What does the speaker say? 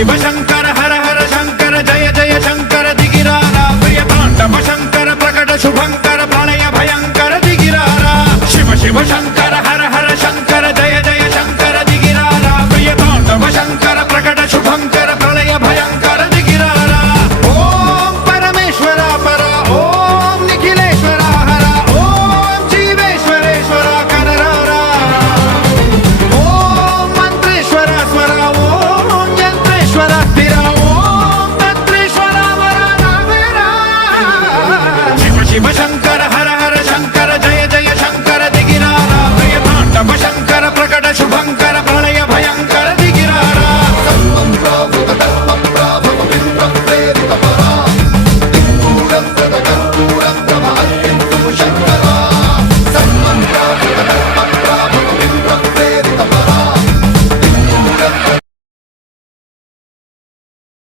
शिव शंकर हर हर शंकर जय जय शंकर दिगिरारा प्रिय तांडव शंकर प्रकट शुभंकर प्रलय भयंकर दिगिरारा शिव शिव शंकर